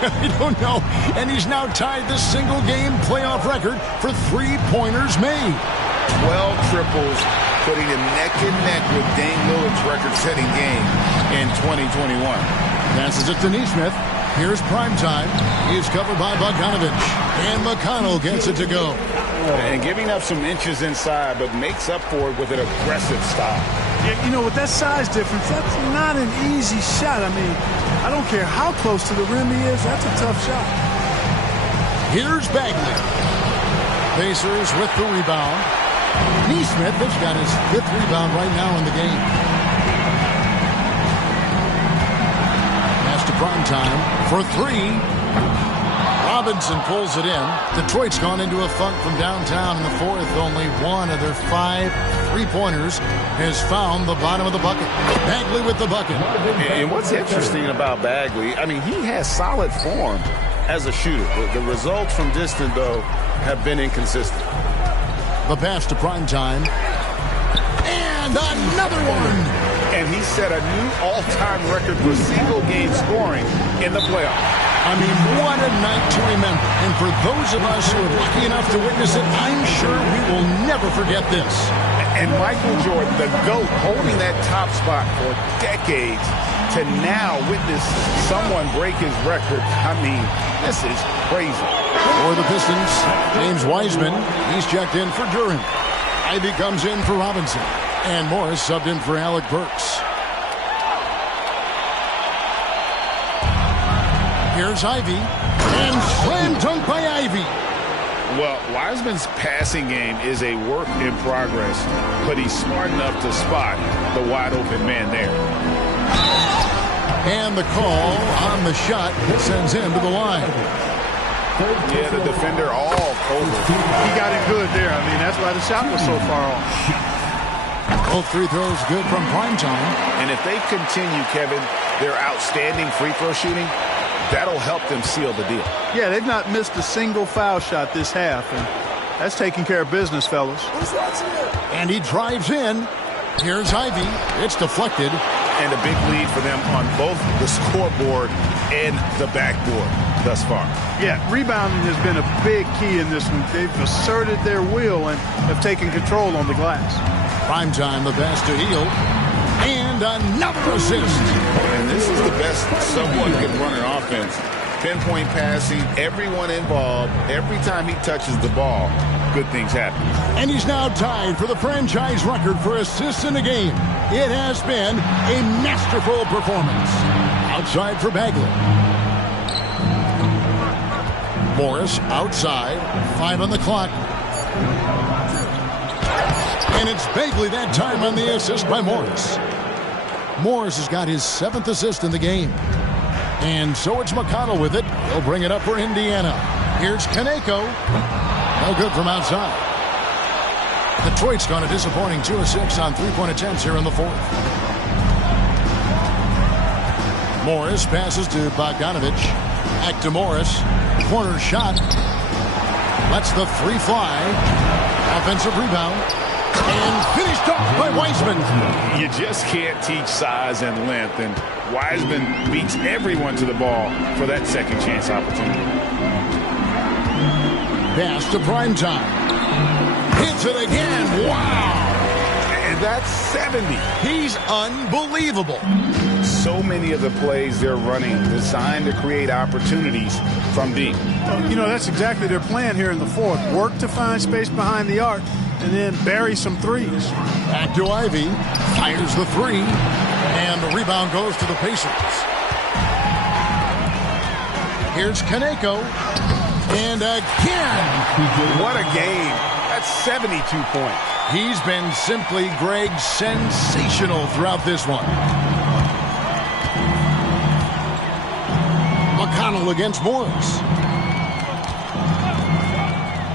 I don't know. And he's now tied the single-game playoff record for three-pointers made. 12 triples, putting him neck and neck with Dame Lillard's record-setting game in 2021. Passes it to Nesmith. Here's Primetime. He's covered by Bogdanovich. And McConnell gets it to go. And giving up some inches inside, but makes up for it with an aggressive style. Yeah, you know, with that size difference, that's not an easy shot. I mean, I don't care how close to the rim he is. That's a tough shot. Here's Bagley. Pacers with the rebound. Nesmith has got his 5th rebound right now in the game. Pass to Primetime for 3. Robinson pulls it in. Detroit's gone into a funk from downtown in the 4th. Only one of their 5 three-pointers has found the bottom of the bucket. Bagley with the bucket. And what's interesting about Bagley, I mean, he has solid form as a shooter. The results from distance, though, have been inconsistent. The pass to Primetime. And another one. and he set a new all-time record for single-game scoring in the playoffs. I mean, what a night to remember. And for those of us who are lucky enough to witness it, I'm sure we will never forget this. And Michael Jordan, the GOAT, holding that top spot for decades, to now witness someone break his record. I mean, this is crazy. For the Pistons, James Wiseman, he's checked in for Duran. Ivy comes in for Robinson. And Morris subbed in for Alec Burks. Here's Ivy. And slam dunk by Ivy. Well, Wiseman's passing game is a work in progress, but he's smart enough to spot the wide-open man there. And the call on the shot that sends him to the line. Yeah, the defender all over. He got it good there. I mean, that's why the shot was so far off. Both free throws good from primetime. And if they continue, Kevin, their outstanding free throw shooting, that'll help them seal the deal. Yeah, they've not missed a single foul shot this half, and that's taking care of business, fellas. And he drives in. Here's Ivy. It's deflected. And a big lead for them on both the scoreboard and the backboard thus far. Yeah, rebounding has been a big key in this one. They've asserted their will and have taken control on the glass. Primetime, the pass to Hield. And another assist. And this is the best someone can run an offense. Pinpoint passing, everyone involved. Every time he touches the ball, good things happen. And he's now tied for the franchise record for assists in a game. It has been a masterful performance. Outside for Bagley. Morris outside. 5 on the clock. And it's Bagley that time on the assist by Morris. Morris has got his 7th assist in the game. And so it's McConnell with it. He'll bring it up for Indiana. Here's Kaneko. No good from outside. Detroit's gone a disappointing 2 of 6 on 3-point attempts here in the 4th. Morris passes to Bogdanovich. Back to Morris. Corner shot. Lets the 3 fly. Offensive rebound. And finished off by Wiseman. You just can't teach size and length, and Wiseman beats everyone to the ball for that second chance opportunity. Pass to Primetime. Hits it again. Wow. And that's 70. He's unbelievable. So many of the plays they're running designed to create opportunities from deep. You know, that's exactly their plan here in the 4th. Work to find space behind the arc and then bury some threes. Back to Ivy. Fires the 3. And the rebound goes to the Pacers. Here's Kaneko. And again. What a game. That's 72 points. He's been simply, Greg, sensational throughout this one. McConnell against Morris.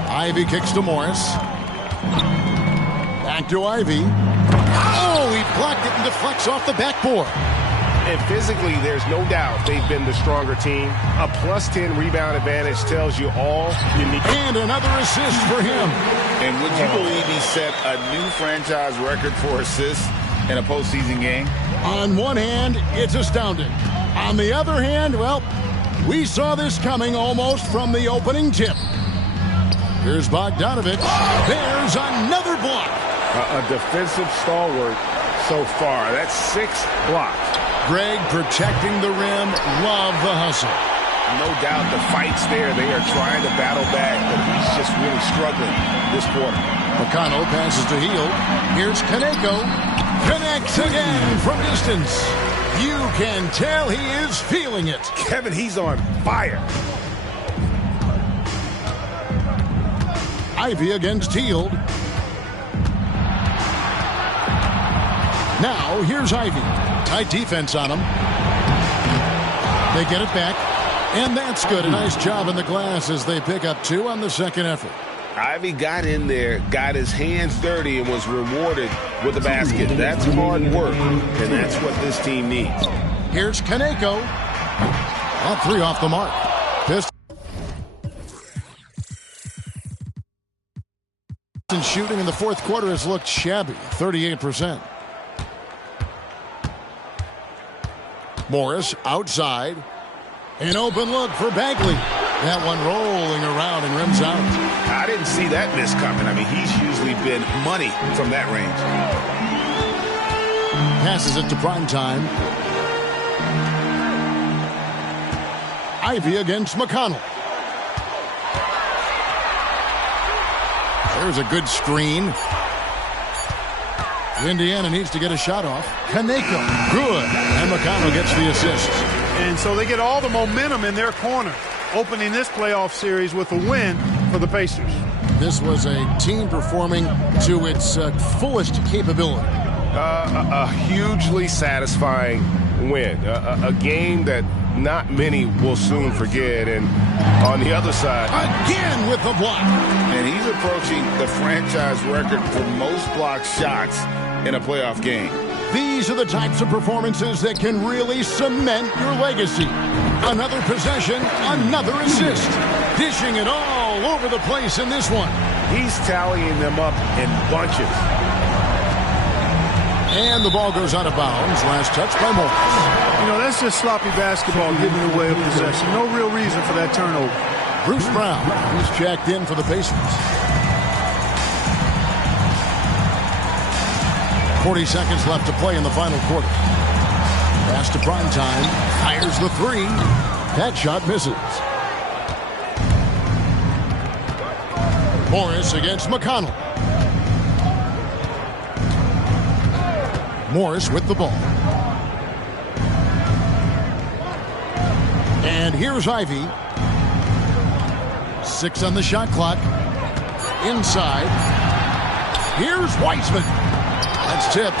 Ivy kicks to Morris. Back to Ivy. Oh, he blocked it and deflects off the backboard. And physically, there's no doubt they've been the stronger team. A +10 rebound advantage tells you all you need. And another assist for him. And would you believe he set a new franchise record for assists in a postseason game? On one hand, it's astounding. On the other hand, well, we saw this coming almost from the opening tip. Here's Bogdanovich. There's another block. A defensive stalwart so far. That's 6 blocks. Greg protecting the rim. Love the hustle. No doubt the fight's there. They are trying to battle back, but he's just really struggling this quarter. McConnell passes to Hield. Here's Kaneko. Connects again from distance. You can tell he is feeling it. Kevin, he's on fire. Ivy against Hield. Now, here's Ivy. Tight defense on him. They get it back. And that's good. A nice job in the glass as they pick up 2 on the second effort. Ivy got in there, got his hands dirty, and was rewarded with a basket. That's hard work, and that's what this team needs. Here's Kaneko. All 3 off the mark. Pistons shooting in the 4th quarter has looked shabby, 38%. Morris outside. An open look for Bagley. That one rolling around and rims out. I didn't see that miss coming. I mean, he's usually been money from that range. Passes it to Primetime. Ivy against McConnell. There's a good screen. Indiana needs to get a shot off. Kaneko, good. And McConnell gets the assist. And so they get all the momentum in their corner, opening this playoff series with a win for the Pacers. This was a team performing to its fullest capability. A hugely satisfying win. A game that not many will soon forget. And on the other side, again with the block. And he's approaching the franchise record for most blocked shots in a playoff game. These are the types of performances that can really cement your legacy. Another possession, another assist. Dishing it all over the place in this one. He's tallying them up in bunches. And the ball goes out of bounds. Last touch by Morris. You know, that's just sloppy basketball getting in the way of possession. No real reason for that turnover. Bruce Brown, who's checked in for the Pacers. 40 seconds left to play in the final quarter. Pass to Primetime. Fires the three. That shot misses. Morris against McConnell. Morris with the ball. And here's Ivy. 6 on the shot clock. Inside. Here's Weissman. That's tipped.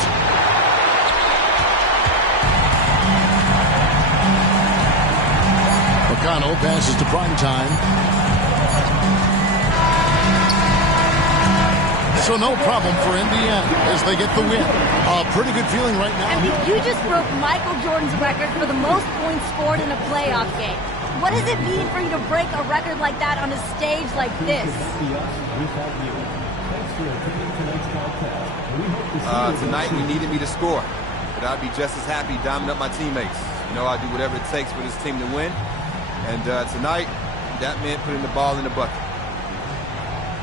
McConnell passes to Primetime. So no problem for Indiana as they get the win. A pretty good feeling right now. I mean, you just broke Michael Jordan's record for the most points scored in a playoff game. What does it mean for you to break a record like that on a stage like this? Tonight we needed me to score, but I'd be just as happy diming up my teammates. You know, I'll do whatever it takes for this team to win. And tonight, that meant putting the ball in the bucket.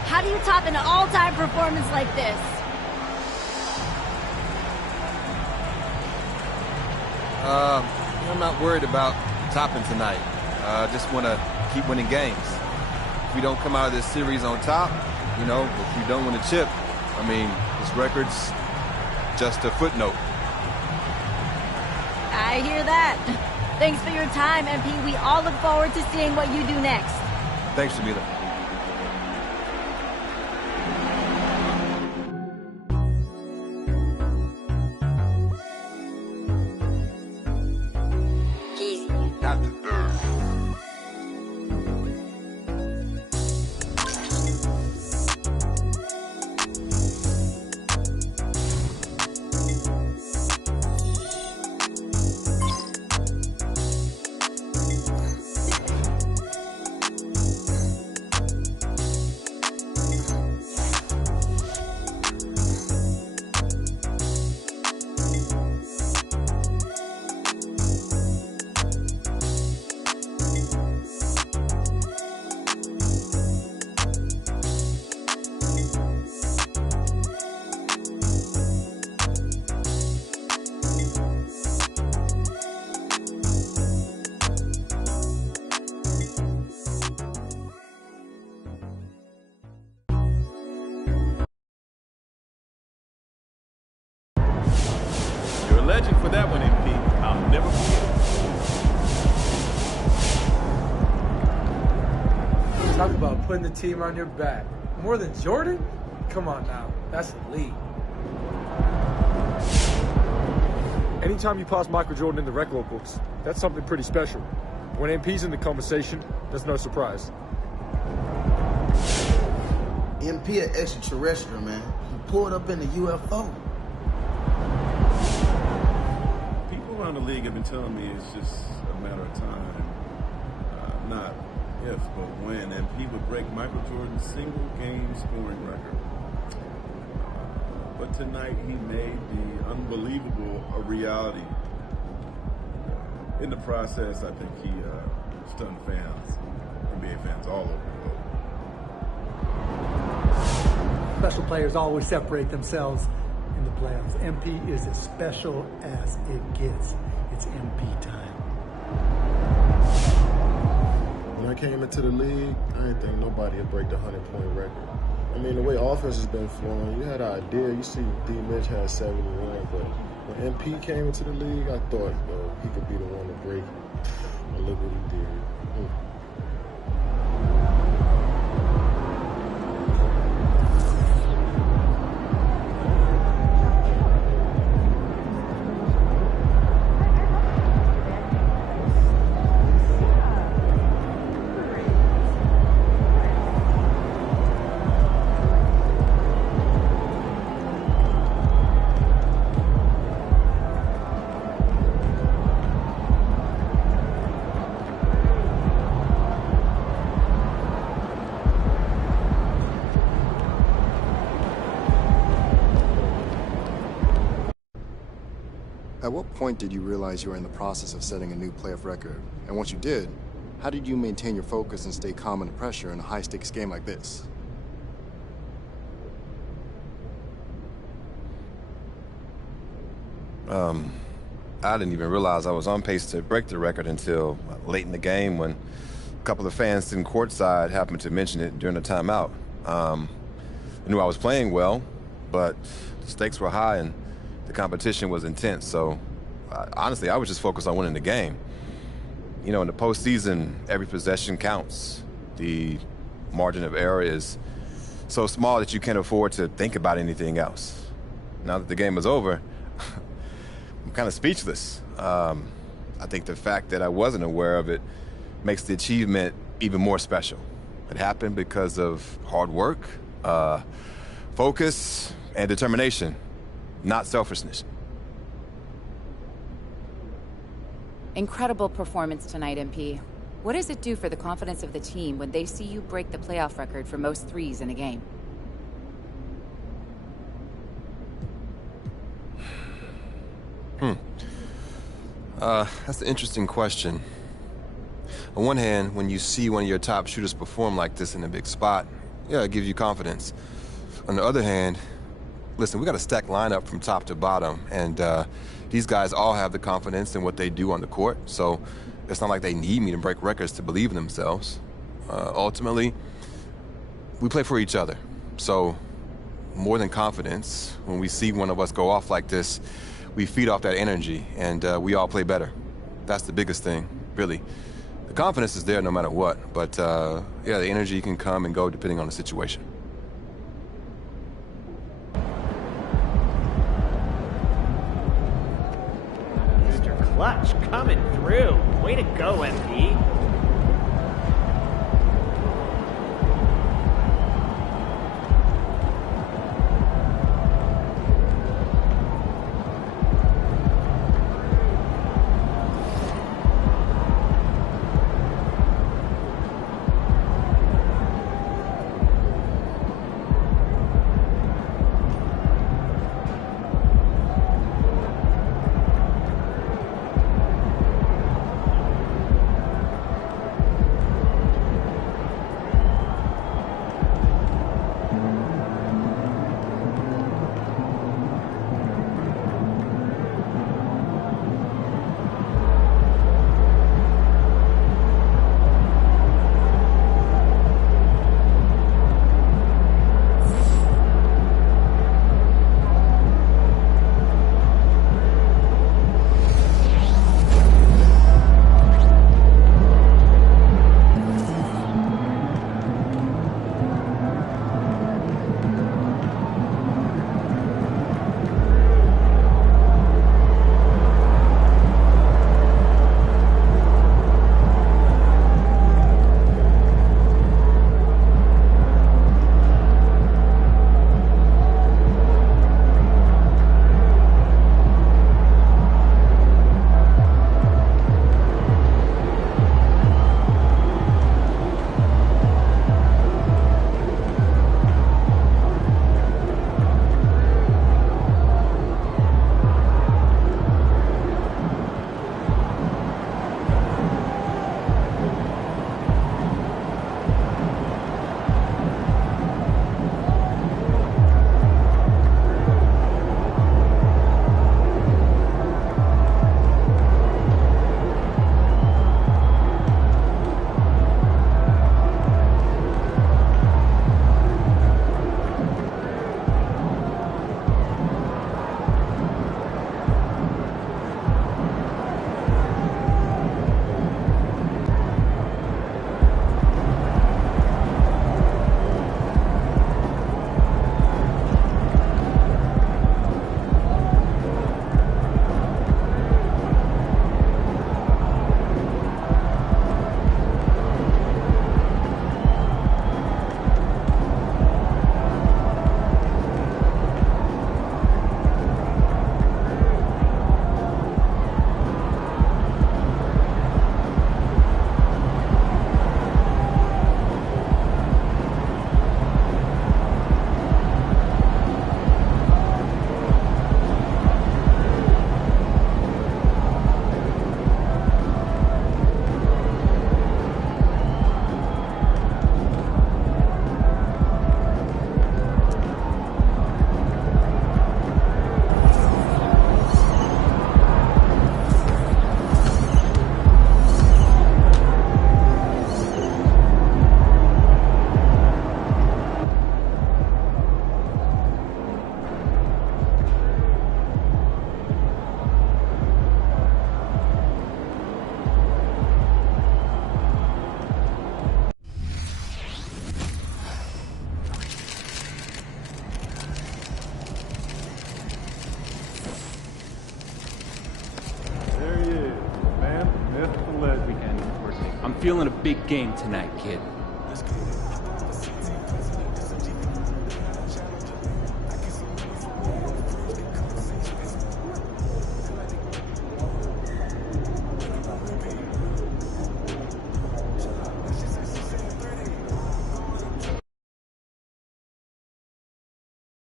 How do you top an all-time performance like this? I'm not worried about topping tonight. I just want to keep winning games. If we don't come out of this series on top, you know, if we don't win a chip, I mean, this record's just a footnote. I hear that. Thanks for your time, MP. We all look forward to seeing what you do next. Thanks, Jamila. Legend for that one, MP. I'll never forget. Talk about putting the team on your back. More than Jordan? Come on now. That's elite. Anytime you pass Michael Jordan in the record books, that's something pretty special. When MP's in the conversation, there's no surprise. MP an extraterrestrial, man. He pulled up in the UFO. Around the league have been telling me it's just a matter of time, not if, but when, and he would break Michael Jordan's single-game scoring record. But tonight he made the unbelievable a reality. in the process, I think he stunned fans, NBA fans all over the globe. Special players always separate themselves in the playoffs. MP is as special as it gets. It's MP time. When I came into the league, I didn't think nobody would break the 100-point record. I mean, the way offense has been flowing, you had an idea. You see D. Mitch had 71, but when MP came into the league, I thought, he could be the one to break it. And look what he did. At what point did you realize you were in the process of setting a new playoff record? And once you did, how did you maintain your focus and stay calm under pressure in a high-stakes game like this? I didn't even realize I was on pace to break the record until late in the game when a couple of fans sitting courtside happened to mention it during the timeout. I knew I was playing well, but the stakes were high and the competition was intense, so honestly, I was just focused on winning the game. You know, in the postseason, every possession counts. The margin of error is so small that you can't afford to think about anything else. Now that the game is over, I'm kind of speechless. I think the fact that I wasn't aware of it makes the achievement even more special. It happened because of hard work, focus, and determination. Not selfishness. Incredible performance tonight, MP. What does it do for the confidence of the team when they see you break the playoff record for most threes in a game? That's an interesting question. On one hand, when you see one of your top shooters perform like this in a big spot, yeah, it gives you confidence. On the other hand, listen, we got a stacked lineup from top to bottom, and these guys all have the confidence in what they do on the court, so it's not like they need me to break records to believe in themselves. Ultimately, we play for each other, so more than confidence, when we see one of us go off like this, we feed off that energy, and we all play better. That's the biggest thing, really. The confidence is there no matter what, but yeah, the energy can come and go depending on the situation. Clutch coming through. Way to go, MP. feeling a big game tonight, kid. Let's get it.